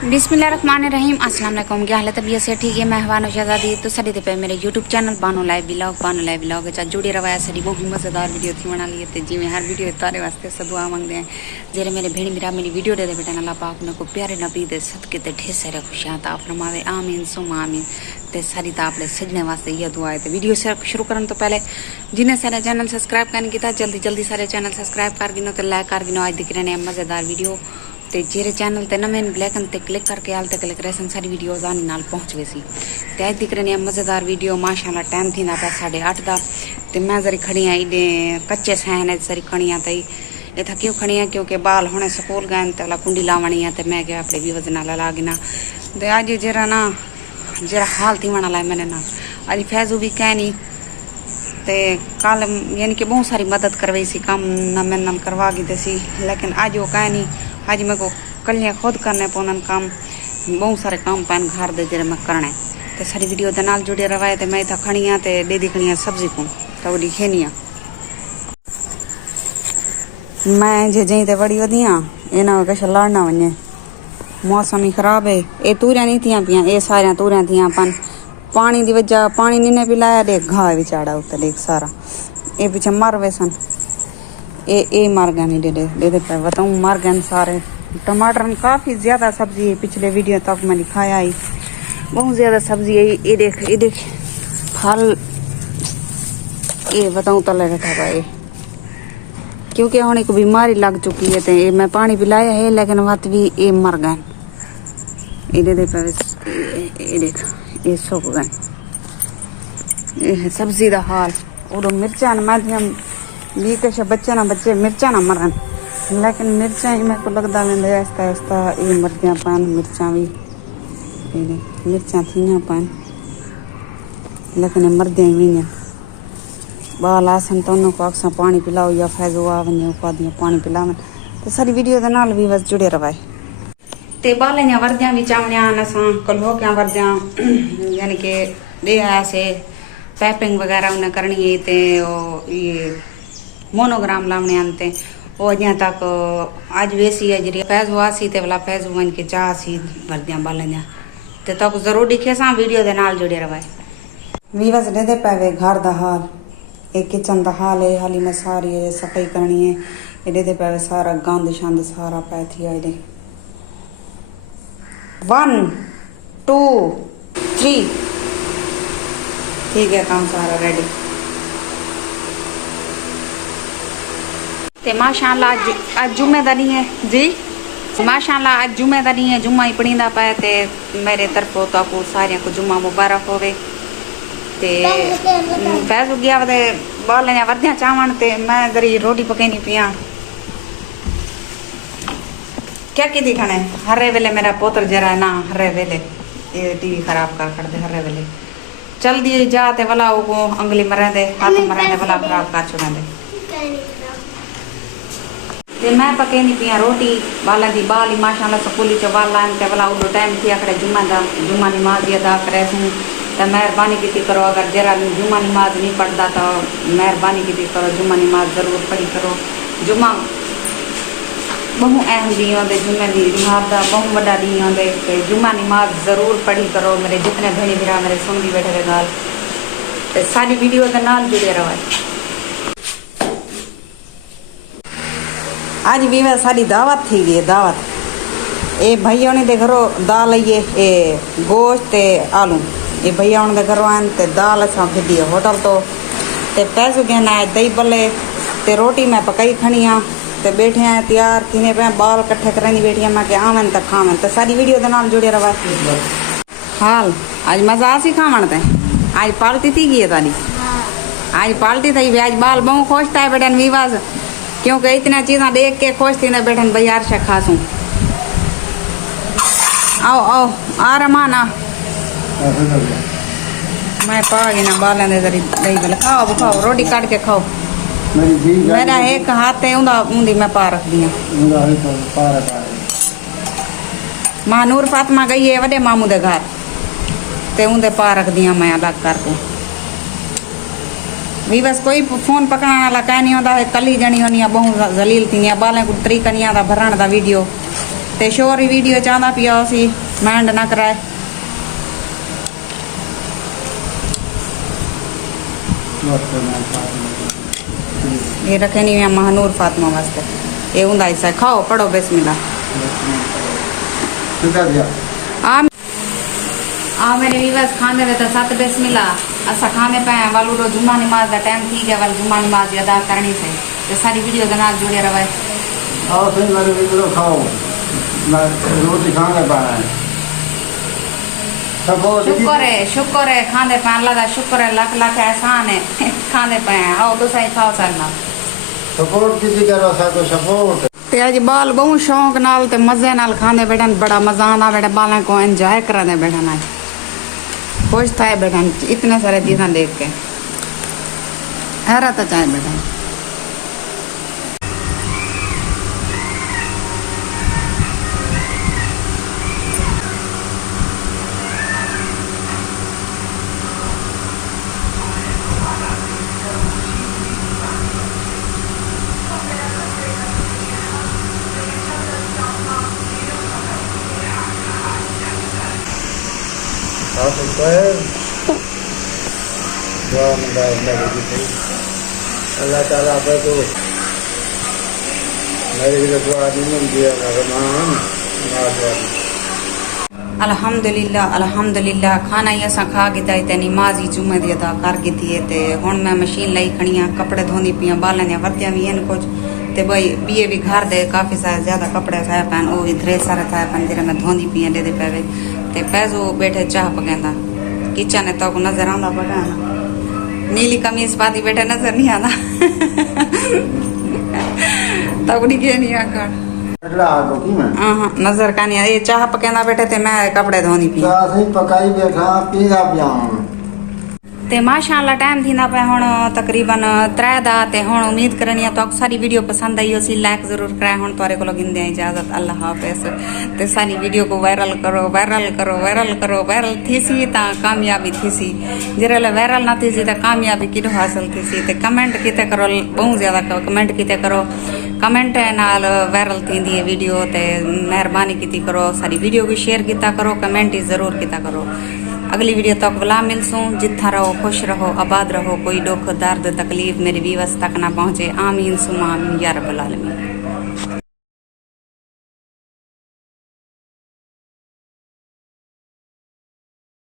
बिस्मिल्लाहिर्रहमानिर्रहीम अस्सलाम वालेकुम। क्या हाल है? तबीयत से ठीक है? मैं हवा नौशादी तो सड़ी पे मेरे YouTube channel Bano live blog जुड़े रवा सड़ी बहुत मज़ेदार वीडियो थी बना लिए थे जिमें हर वीडियो तारे वास्ते सदुआ मंगते हैं जेरे मेरे भेड़ी मेरा मेरी वीडियो दे बेटा अल्लाह पाक ने को प्यारे नबी दे सदके ते ढेर सारे खुशियां ता आप रमावे आमीन सुम आमीन ते सारी ता आपने सजने वास्ते ये दुआ है। तो वीडियो से शुरू करने तो पहले जिन्हें सारे चैनल सब्सक्राइब करने की जल्दी सारे चैनल सब्सक्राइब कर गिनो तो लाइक कर गिनो। आज दिख रहे हैं मज़ेदार वीडियो ते जेरे चैनल ते नवे ब्लैकन ते क्लिक करके आल ते क्लिक रेसन सारी वीडियोज़ आने नाल पहुँच गई सी। ते आज दिख रहे हैं मज़ेदार वीडियो माशाल्लाह। टाइम थी ना पे 8:30 दा ते मैं जरी खड़ी हाँ इडे कच्चे सहन सरी खड़ी हाँ तई इतना क्यों खड़ी हाँ क्योंकि बाल होने स्कूल गए तो कुंडी लावनी है तो मैं क्या अपने भी वजन ला गिना ते अज जरा ना जरा हाल थी वना ला मैंने ना अज फैजू भी कह नहीं ते कल यानी कि बहुत सारी मदद करवाई सी काम ना मैं नाल करवा गई सी लेकिन अज वो कह नहीं आज मेरे को कलियाँ खुद करने पौन काम बहुत सारे काम पैन घर दे जरे मैं करना है तो सारी वीडियो के नाल जुड़े रवाए तो मैं इतना खड़ी हाँ तो डेदी खड़ी हाँ सब्जी को तो वो खेनी हाँ मैं जे जई तो बड़ी वधी हाँ ये ना किश लड़ना वने मौसम ही खराब है। ये तूरियां नहीं थी पियाँ ये सारिया तूरियां थी अपन पानी की वजह पानी नहीं पिलाया देख घा भी चाड़ा उत्ते देख सारा ये पीछे मर वे सन ये मर गए नहीं दे पे बताऊँ मर गए सारे। टमाटर काफ़ी ज़्यादा सब्जी है पिछले वीडियो तक मैं दिखाया ही बहुत ज़्यादा सब्जी है। ये देख फल ये बताऊँ तो लगा था भाई क्योंकि हूँ एक बीमारी लग चुकी है तो मैं पानी पिलाया है लेकिन वत भी ये मर गए ये देख ये सूख गए। ये सब्जी का हाल और मिर्चा मैं भी कुछ बच्चे मिर्चा ना मरन लेकिन मिर्चा ही मेरे को लगता है आस्ता आस्ता ये मरदियाँ पान मिर्चा भी मिर्चा थी पान लेकिन मरदियाँ ही नहीं बाल आसन तो उन्होंने को अक्सा पानी पिलाओ या फैजो आवन उपादियाँ पानी पिलावन तो सारी वीडियो के नाल भी बस जुड़े रवाए ते बालियाँ वर्दियाँ भी चावनियाँ असा कलहोकियाँ वर्दियाँ यानी कि दे ऐसे पैपिंग वगैरह उन्हें करनी है तो ये मोनोग्राम लावने आते वो अजा तक अज वेसी है जी फैजू आसी ते वाला फैजू वन के चाह सी वर्दियाँ बालियाँ ते तक जरूर दिखे सा वीडियो के नाल जुड़े रवाए। वीवस दे पावे घर दा हाल एक किचन दा हाल है हाली में सारी सफाई करनी है ये दे पावे सारा गंद शंद सारा पै थी आए 1 2 3 ठीक है काम सारा रेडी ते माशाल्लाह आज जुम्मेदारी है जी माशाल्लाह आज जुम्मेदारी है जुम्मा ही पढ़ींदा पाए ते मेरे तरफों तो आपको सारे को जुम्मा मुबारक होवे ते फैज गया वे बाल वर्दियाँ चावण ते मैं जरी रोटी पकानी पिया क्या की दिखाने हरे वेले मेरा पोतर जरा ना हरे वेले ये टीवी खराब कर दे हरे वेले चल दिए जाते वाला वो अंगली मरे दे हाथ मरे दे वाला खराब कर छोड़ा दे ते मैं पके नहीं पिया रोटी बाला दी बाल माशाल्लाह स्कूली च बाल लान ते वाला उडो टाइम थी आखड़े जुम्मा नमाज अदा करे सूँ तो मेहरबानी की करो अगर जरा जुम्मा नमाज नहीं पढ़ता तो मेहरबानी की करो जुम्मा नमाज ज़रूर पढ़ी करो। जुम्मा बहु अहम डी आते जुम्मे की नमाज का बहु बड़ा डी आते जुम्मा नमाज ज़रूर पढ़ी करो। मेरे जितने भेड़ी भरा मेरे सुन भी बैठे गाल तो सारी वीडियो के नाल जुड़े रहो। आज भी मैं सारी दावत थी गई दावत ये भैया ने घरों दाल आइए ये गोश्त आलू ये भैया उनके घरों आन ते दाल असा खिदी होटल तो ते पैसों के ना दही भले ते रोटी मैं पकाई खनी हाँ ते बैठे हैं तैयार थीने पे बाल कट्ठे करनी बैठी मैं कि आवन तो खावन तो सारी वीडियो के नाम जुड़े रवा हाल आज मजा आसी खावन ते आज पार्टी थी गई तारी आज पार्टी थी आज बाल बहु खुश था बेटन विवास क्योंकि इतना चीज़ा देख के खुश थी ना बैठन बाजार से खासूं आओ आओ आ रमा ना मैं पा गई ना बाल दही भले खाओ रोटी काट के खाओ मेरा एक हाथ है ऊंधी मैं पा रख दिया मां नूर फातिमा गई है वडे मामू दे घर ते ऊंधे पा रख दिया मैं अलग करके भी बस कोई फोन पकड़ाने वाला कह नहीं होता है कली जनी होनी बहुत जलील थी बालें को तरीका नहीं आता भरण का वीडियो ਤੇ ਸ਼ੋਰ ਵੀਡੀਓ ਚਾਹੁੰਦਾ ਪਿਆ ਸੀ ਮੈਂਡ ਨਾ ਕਰਾਏ। ये रखे नहीं है महानूर फातिमा वास्ते। ये हुंदा हिस्सा खाओ पढ़ो बिस्मिल्लाह। आ मेरे विवास खाने में तो सात बिस्मिल्लाह असा खाने पे वालू रो जुम्मा नमाज का टाइम ठीक है वाल जुम्मा नमाज अदा करनी से तो सारी वीडियो के नाल जुड़े रहे। आओ फिर मेरे वीडियो खाओ मैं रोटी खाने पाए शुक्र है खाने पे अल्लाह का शुक्र है लाख लाख एहसान है खाने पे आओ तो सही खाओ सरना सपोर्ट किसी करो साको सपोर्ट ते अज बाल बहुत शौक नाल ते मजे नाल खाने बैठन बड़ा मजा आना बेटा बालों को एंजॉय कराने बैठना खुश था बैठन इतने सारे चीज़ा देख के हैरत चाहे बैठन। अल्लाह ताला पे तो मेरी भी दुआ नहीं दिया रहमान। अल्हम्दुलिल्लाह अल्हम्दुलिल्लाह खाना ही असा खा के ते नमाज ही जुम्मे दी अदा कर दी ते हुण मैं मशीन लाई खड़ी हाँ कपड़े धोंदी पी बालें दियां वरतियां भी हैं कुछ ते भाई बीए भी घर दे काफ़ी सारे ज़्यादा कपड़े थाए पैन वो भी ढेर सारे थाए पैन जेरे मैं धोंदी पी दे पैवे ते पैजो बैठे चाह पकांदा किचन है तो नजर आंदा पका नीली कमीज पाती बैठे नजर नहीं आंदा तगड़ी के नहीं आकर नजर का नहीं ये चाह पकांदा बैठे ते मैं कपड़े धोनी पी पकाई बैठा पीदा पिया ते माशाअल्लाह टाइम थींदा पे हुण तकरीबन 3 दा ते हुण उम्मीद करनी है तो सारी वीडियो पसंद आई हो सी लाइक जरूर कराए हुण तोरे को गिंदे इजाजत अल्लाह हाफिज ते सारी वीडियो को वायरल करो वायरल करो वायरल करो वायरल थी सी ता कामयाबी थी सी जरे वायरल ना थी सी ता कामयाबी किडो हासिल थी सी ते कमेंट किते करो बहुत ज्यादा कमेंट किते करो कमेंट नाल वायरल थींदी है वीडियो ते मेहरबानी कीती करो सारी वीडियो भी शेयर किता करो कमेंट ही जरूर किता करो। अगली वीडियो तक बुला मिलसूं जिथा रहो खुश रहो आबाद रहो कोई दुख दर्द तकलीफ मेरे व्यूअर्स तक ना पहुंचे आमीन सुमा आमीन या रब्बल आलमीन।